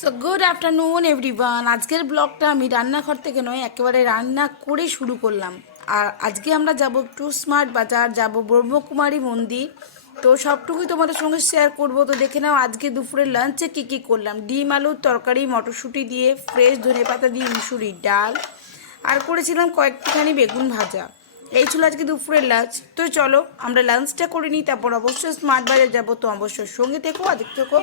So good afternoon everyone. আজকের ব্লগটা আমি রান্নাঘর থেকে নয়, একেবারে রান্না করে শুরু করলাম। আর আজকে আমরা যাব একটু স্মার্ট বাজার, যাব ব্রহ্মকুমারী মন্দির। তো সবটুকুই তোমাদের সঙ্গে শেয়ার করব। তো দেখে নাও আজকে দুপুরের লাঞ্চে কী করলাম। ডিম আলুর তরকারি, মটরশুঁটি দিয়ে, ফ্রেশ ধনেপাতা দিয়ে মুসুরির ডাল, আর করেছিলাম কয়েকটিখানি বেগুন ভাজা। এই ছিল আজকে দুপুরের লাঞ্চ। তো চলো আমরা লাঞ্চটা করে নিই, তারপর অবশ্যই স্মার্ট বাজার যাবো। তো অবশ্যই সঙ্গে থেকো আর দেখতে থাকো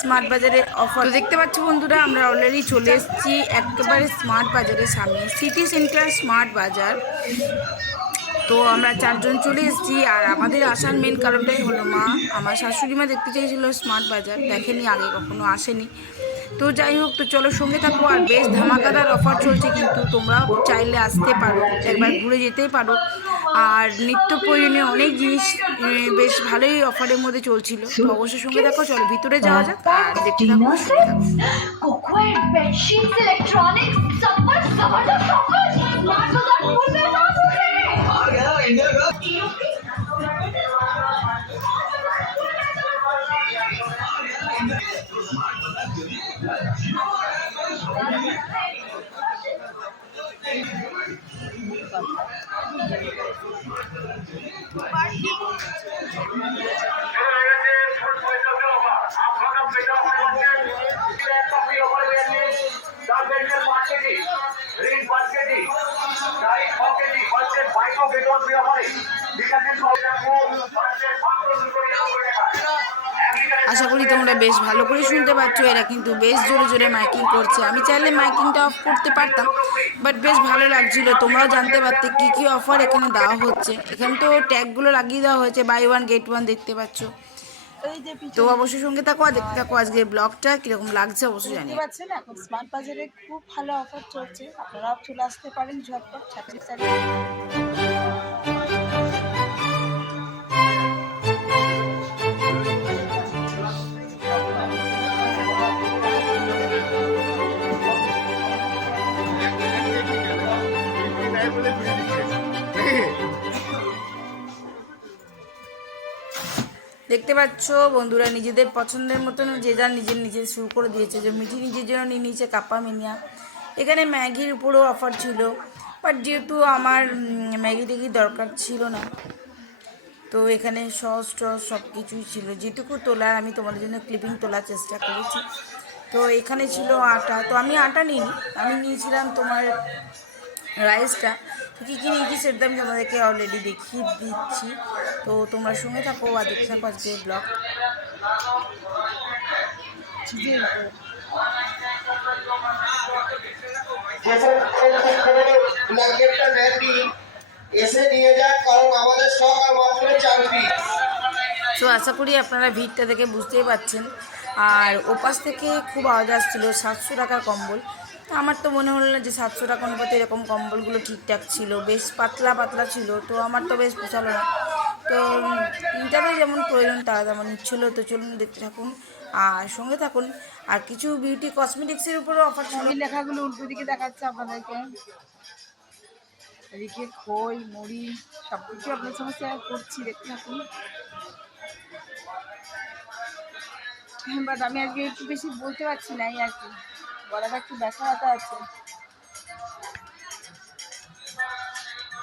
স্মার্ট বাজারের অফার। তো দেখতে পাচ্ছ বন্ধুরা, আমরা অলরেডি চলে এসেছি একেবারে স্মার্ট বাজারের সামনে, সিটি সেন্টার স্মার্ট বাজার। তো আমরা চারজন চলে এসেছি। আর আমাদের আসার মেন কারণটাই হলো আমার শাশুড়ি মা দেখতে চেয়েছিল স্মার্ট বাজার, দেখেনি আগে, কখনো আসেনি। তো যাই হোক, তো চলো সঙ্গে থাকো। আর বেশ ধামাকাদার অফার চলছে, কিন্তু তোমরা চাইলে আসতে পারো, একবার ঘুরে যেতেই পারো। আর নিত্য প্রয়োজনীয় অনেক জিনিস বেশ ভালোই অফারের মধ্যে চলছিল। তো অবশ্যই সঙ্গে থাকো, চলো ভিতরে যাওয়া যাক আর দেখতে থাকো, সঙ্গে আশা করি তোমরা বেশ ভালো করে শুনতে পাচ্ছ। এরা কিন্তু বেশ জোরে জোরে মাইকিং করছে। আমি চাইলে মাইকিংটা অফ করতে পারতাম, বাট বেশ ভালো লাগছিল। তোমরাও জানতে পারতে কী অফার এখানে দেওয়া হচ্ছে। এখানে তো ট্যাগগুলো লাগিয়ে দেওয়া হয়েছে, বাই ওয়ান গেট ওয়ান, দেখতে পাচ্ছ। তো অবশ্যই সঙ্গে থাকো আর দেখতে থাকো আজকের ব্লগটা কিরকম লাগছে অবশ্যই জানি। পাচ্ছেন এখন স্মার্ট বাজারে খুব ভালো অফার চলছে, আপনারাও চলে আসতে পারেন ঝটপট 36 তারিখ। দেখতে পাচ্ছ বন্ধুরা, নিজেদের পছন্দের মতন যে যার নিজের শুরু করে দিয়েছে। যে মিঠি নিজের জন্য নিয়ে নিয়েছে কাপা মিনিয়া। এখানে ম্যাগির উপরেও অফার ছিল, বাট যেহেতু আমার ম্যাগি টেগি দরকার ছিল না, তো এখানে সস টস সব কিছুই ছিল। যেটুকু তোলার আমি তোমাদের জন্য ক্লিপিং তোলার চেষ্টা করেছি। তো এখানে ছিল আটা, তো আমি আটা নিইনি, আমি নিয়েছিলাম তোমার রাইসটা। তো কী নিয়েছি সেটা আমি তোমাদেরকে অলরেডি দেখিয়ে দিচ্ছি। তো তোমরা সঙ্গে থাকো আর দেখতে থাকো আজকে ব্লগ। তো আশা করি আপনারা ভিড়টা দেখে বুঝতেই পারছেন। আর ওপাশ থেকে খুব আওয়াজ আসছিল 700 টাকার কম্বল। তো আমার তো মনে হলো না যে 700 টাকা অনুপাতে এরকম কম্বলগুলো ঠিকঠাক ছিল, বেশ পাতলা পাতলা ছিল। তো আমার তো বেশ পোষালো না। তো যাদের যেমন প্রয়োজন তারা তেমন নিচ্ছিল। তো চলুন দেখতে থাকুন আর সঙ্গে থাকুন। আর কিছু বিউটি কসমেটিক্সের উপরেও অফার ছিল। লেখাগুলো উল্টো দিকে দেখাচ্ছে আপনাদেরকে। এদিকে খই মুড়ি সব কিছু আপনার সঙ্গে শেয়ার করছি, দেখতে থাকুন। বাট আমি আজকে একটু বেশি বলতে পারছি না, আর কি গলাটা একটু ব্যথা ব্যথা আছে।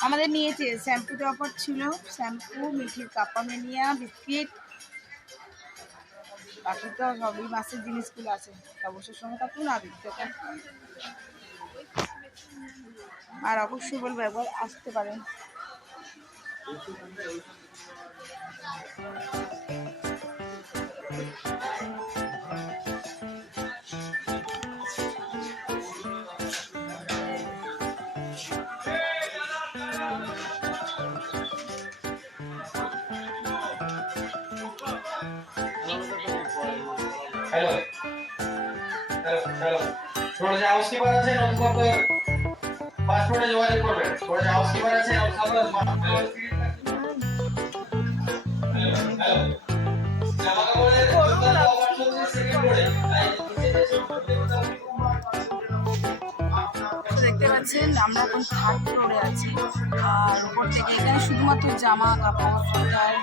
আমাদের নিয়েছে শ্যাম্পুতে অফার ছিল, শ্যাম্পু, মিঠির কাপা মেনিয়া, বিস্কিট, বাকি তো সবই মাসের জিনিসগুলো আছে। অবশ্যই সঙ্গে থাকুন আর দেখতে থাকুন। আর অবশ্যই বলবো একবার আসতে পারেন। हेलो हेलो हेलो थोड़ा सा हाउस कीपर আছে নতুন পাসপোর্টে যোগাযোগ করবেন। থোড়া सा हाउस कीपर আছে নতুন हेलो हेलो জামা কাপড়ের জুতার অফার চলছে সেকেন্ড ফ্লোরে। দেখতে পাচ্ছেন আমরা এখন থার্ড ফ্লোরে আছি। আর উপর থেকে এখানে শুধুমাত্র জামা কাপড়, সোয়েটার,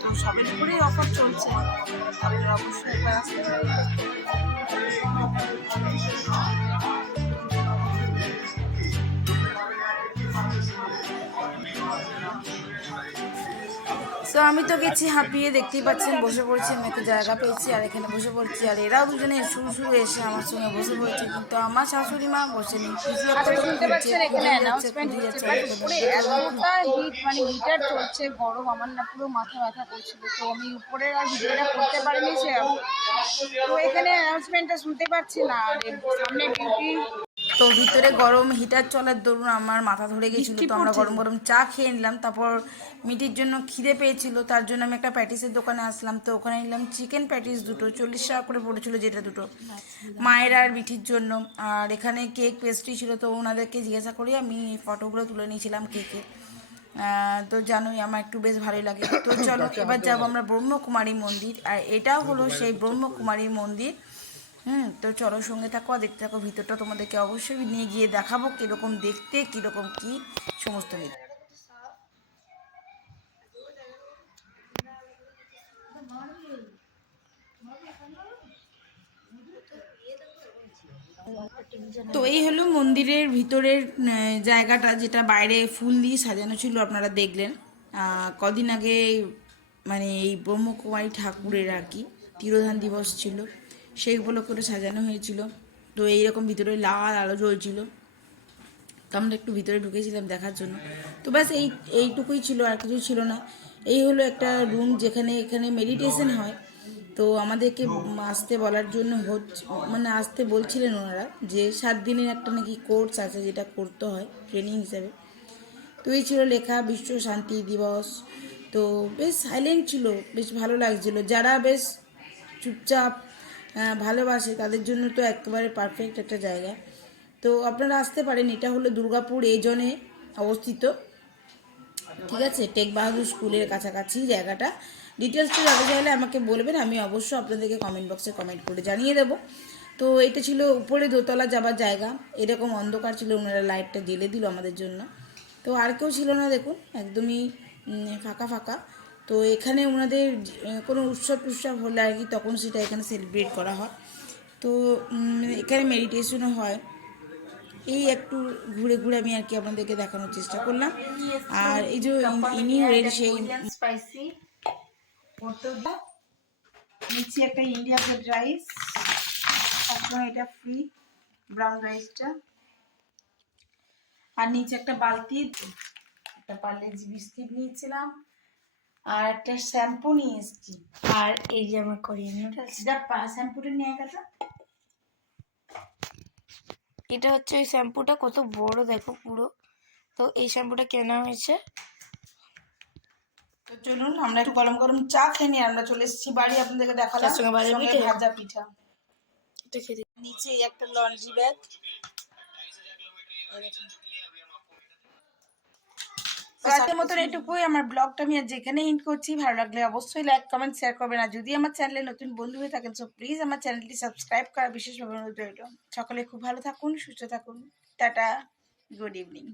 তো সবের উপরেই অফার চলছে। আপনারা অবশ্যই একবার আসতে পারেন। তো আমি তো গেছি হাঁপিয়ে, দেখতেই পাচ্ছেন বসে পড়ছি, আমি একটা জায়গা পেয়েছি আর এখানে বসে পড়ছি। আর এরাও দুজনে শুরু শুরু এসে আমার সঙ্গে বসে পড়ছে, কিন্তু আমার শাশুড়ি মা বসেনি। কিছু একটা তো শুনতে খুঁজছে, পাচ্ছেন এখানে খুঁজেই যাচ্ছে অ্যানাউন্সমেন্ট খুঁজেই হচ্ছে, যাচ্ছে, বাট আর উপরে এখানে এতটা হিট, মানে হিটার চলছে, গরম, আমার না পুরো মাথা ব্যথা করছিল। তো আমি উপরে আর ভিডিওটা করতে পারিনি সে। তো এখানে অ্যানাউন্সমেন্টটা শুনতে পাচ্ছি না। আর সামনে বিউটি, তো ভিতরে গরম হিটার চলার দরুন আমার মাথা ধরে গেছিলো। তো আমরা গরম গরম চা খেয়ে নিলাম। তারপর মিটির জন্য খিদে পেয়েছিল, তার জন্য আমি একটা প্যাটিসের দোকানে আসলাম। তো ওখানে নিলাম চিকেন প্যাটিস দুটো, 40 টাকা করে পড়েছিল যেটা দুটো, মায়ের আর মিঠির জন্য। আর এখানে কেক পেস্ট্রি ছিল, তো ওনাদেরকে জিজ্ঞাসা করি আমি ফটোগুলো তুলে নিয়েছিলাম কেকের। তো জানোই আমার একটু বেশ ভালোই লাগে। তো চলো এবার যাবো আমরা ব্রহ্মকুমারী মন্দির, আর এটাও হলো সেই ব্রহ্মকুমারী মন্দির। তো চলো সঙ্গে থাকো আর দেখতে থাকো। ভিতরটা তোমাদেরকে অবশ্যই নিয়ে গিয়ে দেখাবো কীরকম দেখতে, কীরকম কী সমস্ত কিছু। তো এই হলো মন্দিরের ভিতরের জায়গাটা, যেটা বাইরে ফুল দিয়ে সাজানো ছিল আপনারা দেখলেন। কদিন আগে মানে এই ব্রহ্মকুমারী ঠাকুরের আর কি তিরোধান দিবস ছিল, সেই উপলক্ষে সাজানো হয়েছিল। তো এইরকম ভিতরে লাল আলো জ্বলছিল, তো আমরা একটু ভিতরে ঢুকেছিলাম দেখার জন্য। তো ব্যাস এইটুকুই ছিল, আর কিছু ছিল না। এই হলো একটা রুম, যেখানে এখানে মেডিটেশন হয়। তো আমাদেরকে আসতে বলার জন্য মানে আসতে বলছিলেন ওনারা, যে 7 দিনের একটা নাকি কোর্স আছে যেটা করতে হয় ট্রেনিং হিসাবে। তো এই ছিল লেখা বিশ্ব শান্তি দিবস। তো বেশ সাইলেন্ট ছিল, বেশ ভালো লাগছিল। যারা বেশ চুপচাপ ভালোবাসে তাদের জন্য তো একেবারে পারফেক্ট একটা জায়গা। তো আপনারা আসতে পারেন। এটা হলো দুর্গাপুর এই জোনে অবস্থিত, ঠিক আছে, টেক বাহাদুর স্কুলের কাছাকাছি জায়গাটা। ডিটেলসটা জানতে চাইলে আমাকে বলবেন, আমি অবশ্যই আপনাদেরকে কমেন্ট বক্সে কমেন্ট করে জানিয়ে দেবো। তো এটা ছিল উপরে দোতলা যাবার জায়গা। এরকম অন্ধকার ছিল, ওনারা লাইটটা জ্বেলে দিল আমাদের জন্য। তো আর কেউ ছিল না, দেখুন একদমই ফাঁকা ফাঁকা। তো এখানে ওনাদের কোনো উৎসব টুৎসব হলে আর কি, তখন সেটা এখানে সেলিব্রেট করা হয়। তো এখানে মেডিটেশনও হয়। এই একটু ঘুরে ঘুরে আমি আর কি আপনাদেরকে দেখানোর চেষ্টা করলাম। আর এই যে ইনি সেই স্পাইসি, নিচে একটা ইন্ডিয়া গেট রাইস, তারপর এটা ফ্রি ব্রাউন রাইসটা, আর নিচে একটা বালতি, একটা পার্লেজি বিস্কিট নিয়েছিলাম, আর একটা শ্যাম্পু নিয়ে এসেছি। আর এই যে আমার কোরিয়ান নুডলস, শ্যাম্পুটা নিয়ে গেছে। এটা হচ্ছে ওই শ্যাম্পুটা, কত বড় দেখো পুরো। তো এই শ্যাম্পুটা কেনা হয়েছে। তো চলুন আমরা একটু গরম গরম চা খেয়ে নিয়ে আমরা চলে এসেছি বাড়ি, আপনাদেরকে দেখালাম। তার সঙ্গে ভাজা সঙ্গে পিঠে। ভাজা পিঠা। এটা খেতে নিচে একটা লন্ড্রি ব্যাগ। আজকের মতন এটুকুই। আমার ব্লগটা আমি যেখানে এন্ড করছি। ভালো লাগলে অবশ্যই লাইক কমেন্ট শেয়ার করবেন, আর যদি আমার চ্যানেলে নতুন বন্ধু হয়ে থাকেন সো প্লিজ আমার চ্যানেলটি সাবস্ক্রাইব করা বিশেষভাবে অনুরোধ রইল। সকলে খুব ভালো থাকুন, সুস্থ থাকুন। Tata, good evening.